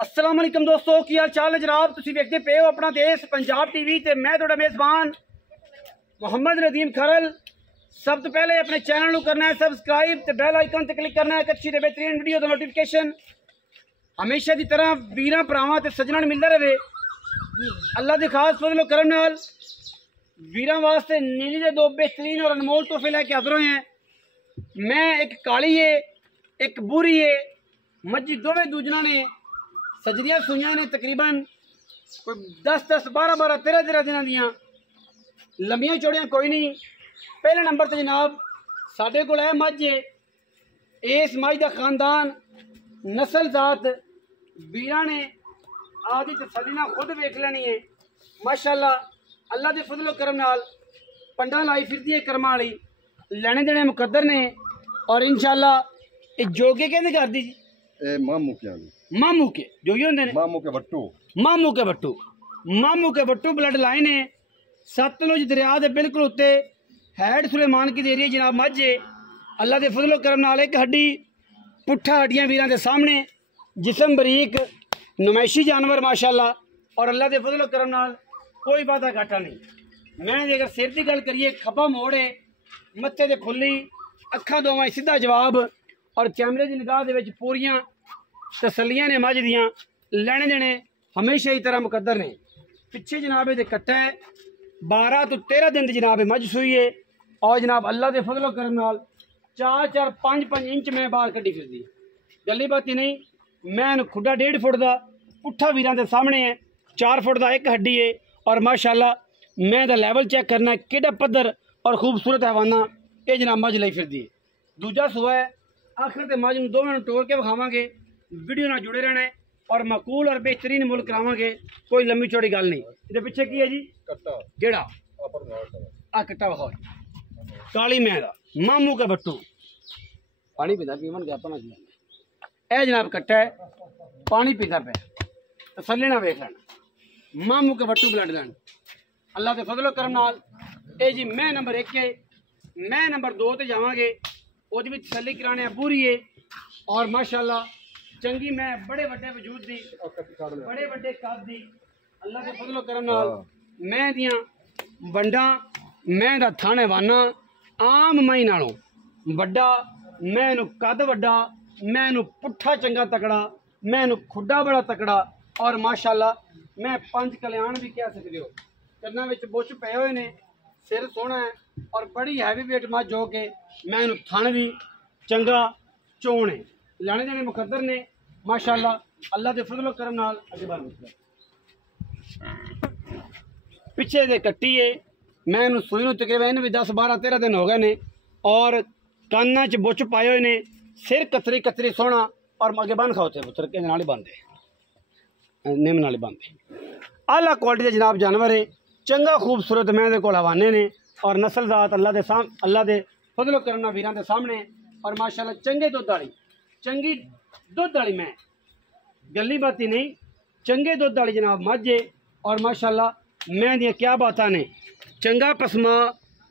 अस्सलाम वालेकुम दोस्तों, की हाल चाल है जनाब। तुसीं देखते पे हो अपना देश पंजाब टीवी ते मैं तुहाडा मेज़बान मोहम्मद नदीम खरल। सब तो पहले अपने चैनल को करना है सबसक्राइब ते बैल आइकन ते क्लिक करना है एक अच्छी ते बेहतरीन वीडियो दा नोटिफिकेशन हमेशा की तरह वीरां भरावां ते सज्जणां नूं मिलदा रहे। अल्लाह दे खास फजल करम नाल वीरां वास्ते नीली दे दो बेहतरीन और अनमोल तोहफे लैके हाज़र होए हैं। मैं एक काली है एक बुरी है, मज्जी दोवें दूजना ने सजदियां सुइयां ने तकरीबन कोई 10-10, 12-12, 13-13 दिनां दियां लंबियां चौड़ियां कोई नहीं। पहले नंबर ते जनाब साडे कोल है मझ है। इस मझ दा खानदान नस्ल जात वीरां ने आदि तसल्ली नाल खुद वेख लेनी है। माशाअल्लाह अल्लाह दे फजल करम नाल पंडा लाई फिरदी है कर्मा वाली, लैने देने मुकद्दर ने। और इंशाअल्लाह ये जोगे कहंदे करदी जी मामू के जोगी होंदे ने मामू के बट्टू ब्लड लाइन है। सतलुज दरिया के बिल्कुल उत्ते हैड सुलेमान की देरी है जनाब मझ है। अल्लाह के फजलो करम नाल एक हड्डी पुट्ठा हड्डियां वीरां दे सामने, जिसम बरीक नुमाइशी जानवर माशाअल्लाह। और अल्लाह के फजलो करम नाल कोई वादा घाटा नहीं। मैं अगर सिर की गल करिए खब्बा मोड़ है, मत्थे ते खुली, अखा दोवां सीधा जवाब और कैमरे की निगाह दे विच पूरियां तसलियां ने मझ दियां। लैने देने हमेशा ही तरह मुकद्दर ने। पिछे जनाब ये कट्टा है 12 तो 13 दिन की जनाब मझ सूई है। और जनाब अल्लाह के फजलो करम नाल 4-4, 5-5 इंच मैं बाहर कड्डी फिरदी। गल्ली बात ही नहीं। मैं खुडा 1.5 फुट का पुट्ठा वीरां दे सामने है, 4 फुट का एक हड्डी है। और माशाअल्लाह मैं दा लेवल चेक करना किहड़ा पद्धर और खूबसूरत हैवाना ये जनाब मझ लई फिरदी है। दूजा सूआ है आखिर ते मझ नूं दोवें नूं तोड़ के विखावांगे। वीडियो नाल जुड़े रहना है और मकूल और बेहतरीन मुल करावांगे। कोई लंबी चौड़ी गल नहीं। ये पीछे की है जी कट्टा, केड़ा आ कट्टा विखाओ काली मैं दा मामू के बट्टू पानी पीता पीवन गया अपना जी। ए जनाब कट्टा है पानी पीता पे तसल्ली ना वेख लेना। मामू के बट्टू ब्लड लाइन अल्लाह के फजलो करम नाल ए जी मैं नंबर 1 है। मैं नंबर 2 ते जावांगे, ओदी भी तसल्ली कराने पूरी है। और माशाअल्लाह चंगी मैं बड़े वड्डे वजूद दी, बड़े वड्डे कद दी अल्लाह के फजलो करम नाल मैं दियां वंडा मैं दा थाने वाना आम मई नालों वड्डा। मैं नू कद वड्डा, मैं नू पुट्ठा चंगा तकड़ा, मैं नू खुड्डा बड़ा तकड़ा। और माशाअल्लाह मैं 5 कल्याण भी कह सकते हो। कन्ना विच बुछ पे हुए ने, सिर सोहना है और बड़ी हैवी वेट मझ हो के मैं नू थन भी चंगा चोण है। लैने देने मुकद्दर ने माशाअल्लाह अल्लाह के फजलो करम नाल। अगे बार पिछे दे कट्टी है मैं सूई नूं तकरीबन भी 10, 12, 13 दिन हो गए ने। और काना च बुछ पाए हुए ने, सिर कतरी कतरी सोहना। और अगे बन खाओते पुत्र के नाल ही बनते निम नाल ही बनते। आला क्वालिटी के जनाब जानवर है, चंगा खूबसूरत मैं दे कोल हवाने ने। और नस्ल जात अल्लाह दे फजलो करम नाल वीरां दे सामने। और माशाअल्लाह चंगे दुध वाली चंगी दुध वाली मैं गली बाती नहीं, चंगे दुध वाली जनाब मझ है। और माशाअल्लाह मैं दियां क्या बातां ने, चंगा पसमा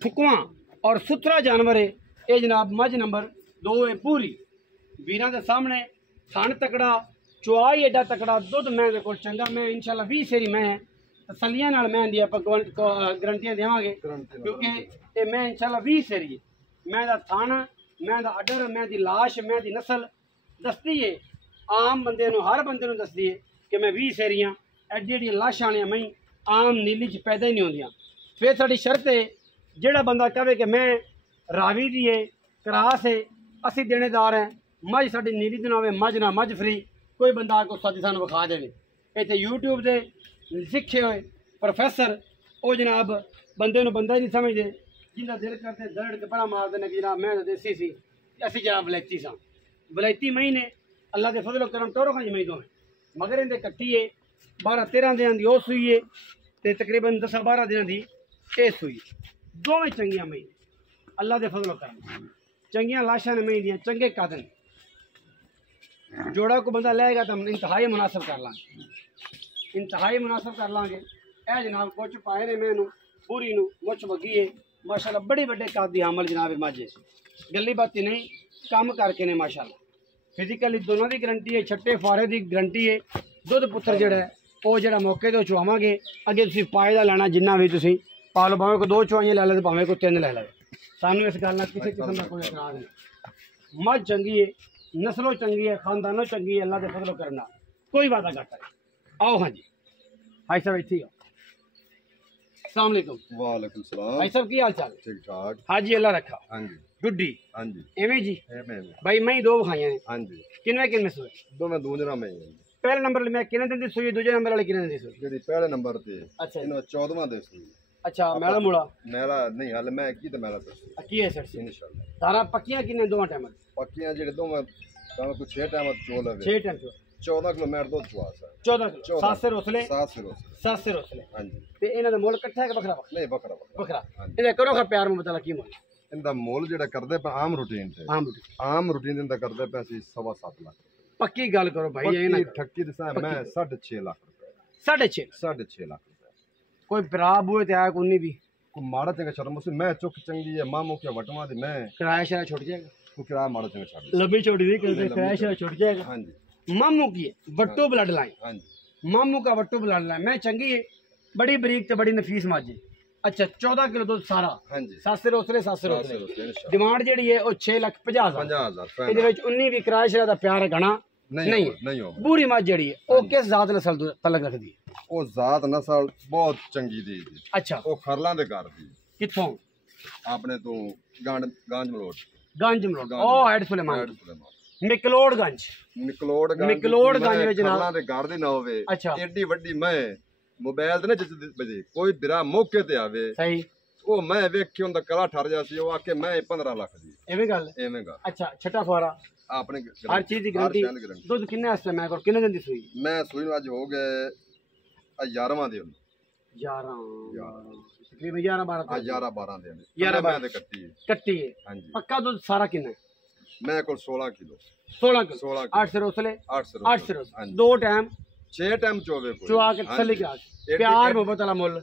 फुकवा और सुथरा जानवर है। ये जनाब मझ नंबर 2 है पूरी वीरां दे सामने। थन तकड़ा, चुआई एडा तकड़ा, दुध मैं दे कोल चंगा। मैं इंशाअल्लाह 20 सेरी मैं तसलियां नाल मैं दी आपां गारंटियां देवांगे, क्योंकि ये मैं इंशाअल्लाह 20 सेरी है। मैं दा थन, मैं दा अडर, मैं दी लाश, मैं दी नस्ल दसदी है आम बंदे नूं, हर बंदे नूं दसदी है कि मैं 20 सेरियां एडी एडी लाशां वालियां मई आम नीली च पैदा ही नहीं होंदियां। फिर साडी शर्त है जेड़ा बंदा कहे कि मैं रावी दी है क्रास है असी देनेदार हैं, मझ साडी नीली दी ना होवे, मझ ना मझ फ्री। कोई बंदा आको साडी सानूं विखा देवे। इत्थे यूट्यूब दे सिखे हुए प्रोफैसर वो जनाब बंदे नूं बंदा ही नहीं समझदे। जिंदा दिल करते दरड़ के पड़ा मार देने कि जनाब मैं देसी सी, असी जनाब बलैती सा। बलैती मई ने अल्लाह के फजलो करम टोरो खां मई दोवें मगर इनके कट्टी है 12-13 दिन की वो सूई है ते तकरीबन 10-12 दिन की ये सूई। दोवें चंगियां मई अल्लाह के फजलो करम चंगियां लाशां ने मई दियां, चंगे कद ने। जोड़ा को बंदा लेगा तो हम इंतहाई मुनासिब कर लांगे, इंतहाई मुनासिब कर लांगे। ए जनाब कुछ पाए ने मैनू पूरी नूं मुछ वगी है माशाअल्लाह, बड़े बड़े कद दी हामल जनाब माझे गली बाती नहीं काम करके ने माशाअल्लाह। फिजिकली दोनों की गारंटी है, छट्टे फारे की गारंटी है। ਦੁੱਧ ਪੁੱਤਰ ਜਿਹੜਾ ਹੈ ਉਹ ਜਿਹੜਾ ਮੌਕੇ ਤੇ ਚੁਆਵਾਂਗੇ। ਅੱਗੇ ਤੁਸੀਂ ਪਾਏ ਦਾ ਲੈਣਾ ਜਿੰਨਾ ਵੀ ਤੁਸੀਂ ਪਾ ਲਓ, ਭਾਵੇਂ ਕੋਈ 2 ਚੁਆਈਆਂ ਲੈ ਲਓ ਭਾਵੇਂ ਕੋਈ 3 ਲੈ ਲਓ। ਸਾਨੂੰ ਇਸ ਗੱਲ ਨਾਲ ਕਿਸੇ ਕਿਸਮ ਦਾ ਕੋਈ ਇਤਰਾਜ਼ ਨਹੀਂ। ਮੱਝ ਚੰਗੀ ਹੈ, ਨਸਲੋਂ ਚੰਗੀ ਹੈ, ਖਾनदानों चंगी है, अल्लाह के फजलो करना कोई वादा घाटा नहीं। आओ हाँ जी भाई साहब इतने हो। अस्सलाम वालेकुम। वालेकुम सलाम भाई साहब की हाल चाल? ठीक ठाक। हाँ जी अल्लाह रखा। हाँ जी गुड्डी हाँ जी एवें जी एवें भाई मैं 2 खाइया ने। हाँ जी किन्ने सूए? दोवें दूजना में ही पहले नंबर मैं किन्ने दिन दी सूई, दूजे नंबर वाले किन्ने दिन दी सूई? जेडी पहले नंबर ते अच्छा इनो 14वां दे सी। अच्छा मेला मुड़ा मेला नहीं हाले मैं की ते मेला दस की है सर इंशाल्लाह। तारा पक्कियां किन्ने दोवां टाइम? पक्कियां जेडे दोवें दावे कुछ 6 टाइम चोल है 6 टाइम 14 किलोमीटर दूध चुआ सा 14 किलो 7 से रोसले 7 से रोसले 7 से रोसले। हाँ जी ते इना दा मोल इकट्ठा है कि बखरा बखरा? नहीं बखरा बखरा। हाँ जी इने करो खा प्यार में बता की मोल इंदा मोल जेड़ा करदे पे आम रूटीन ते आम रूटीन इंदा करदे पे सी 7.5 लाख। पक्की गल करो भाई ये ना ठक्की दसा मैं 6.5 लाख रुपए 6.5 लाख रुपए। कोई खराब हुए ते आया कोई भी को माड़ा चंगा शर्म से मैं चुक चंगी है मामू के वटवा दी मैं किराया शरा छुट जाएगा। को किराया माड़ा चंगा छाड़ लंबी छोटी दी कहते किराया शरा छुट जाएगा। हां जी मामू की है वट्टू ब्लड लाइन। हां जी मामू का वट्टू ब्लड लाइन मैं चंगी है, बड़ी बरीक ते बड़ी नफीस माजी। अच्छा 14 किलो दूध सारा। हां जी 7 से रोसले 7 से रोसले। डिमांड जेडी है वो 6,50,000 ਇਹਦੇ ਵਿੱਚ 19 ਵੀ ਕਿਰਾਇਆ ਸ਼ਰਾ ਦਾ ਪਿਆਰ ਗਣਾ नहीं हो। पूरी मझ जड़ी है वो किस जात नस्ल तो तलक रखदी है? वो जात नस्ल बहुत चंगी दी जी। अच्छा वो खरला दे घर दी किथों? आपने तो गांज मलोट ओ हेड सुलेमान मिकलोडगंज मिकलोडगंज में जनाब खरला दे घर दी ना होवे। अच्छा एडी वड्डी मैं मोबाइल ते ना जिस बजे कोई बिरा मौके ते आवे सही वो मैं वेखी उंदा कला ठर जा सी वो आके मैं 15 लाख दी एवें गल। अच्छा छठा फुआरा आपने हर चीज की गारंटी। दूध किन्ने वास्ते मैं कर किन्ने दिन दी सूई? मैं सूई आज हो गए 11वां दी 11 तकरीबन 11 12 11 दे 11 12 दे कट्टी है। हां जी पक्का दूध सारा किन्ना? मैं को 16 किलो 16 किलो 8 से रोसले 8 से रोसले 2 टाइम 6 टाइम चोवे को चुआ के तसल्ली करा प्यार मोहब्बत वाला मुल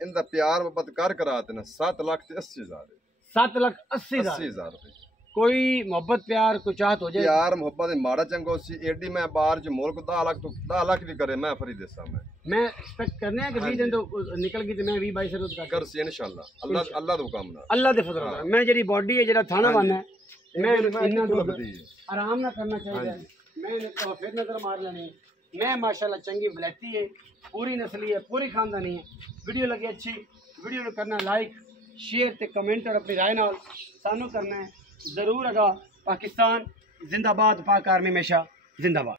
इंदा प्यार मोहब्बत कर कराते ना 7,80,000 7,80,000 रुपए। कोई मोहब्बत प्यार को चाहत हो जाए प्यार मोहब्बत माड़ा चंगो सी एडी मैं बाहर जो मोल को 10 लाख तो 10 लाख भी करे मैं फरी देसा मैं एक्सपेक्ट करने हैं कि 20 दिन तो निकल गई तो मैं 20 22 रोज कर सी इंशाल्लाह अल्लाह दा हुक्म ना अल्लाह दे फजल मैं जेडी बॉडी है जेड़ा थाना बन है मैं इन्ना दूध आराम ना करना चाहिए। मैं तो फिर नजर मार लेनी मैं माशाल्लाह चंगी वैरायटी है, पूरी नस्ली है, पूरी खानदानी है। वीडियो लगी अच्छी वीडियो को करना लाइक शेयर ते कमेंट और अपनी राय नाल सानू करना है जरूर। अगा पाकिस्तान जिंदाबाद, पाक आर्मी हमेशा जिंदाबाद।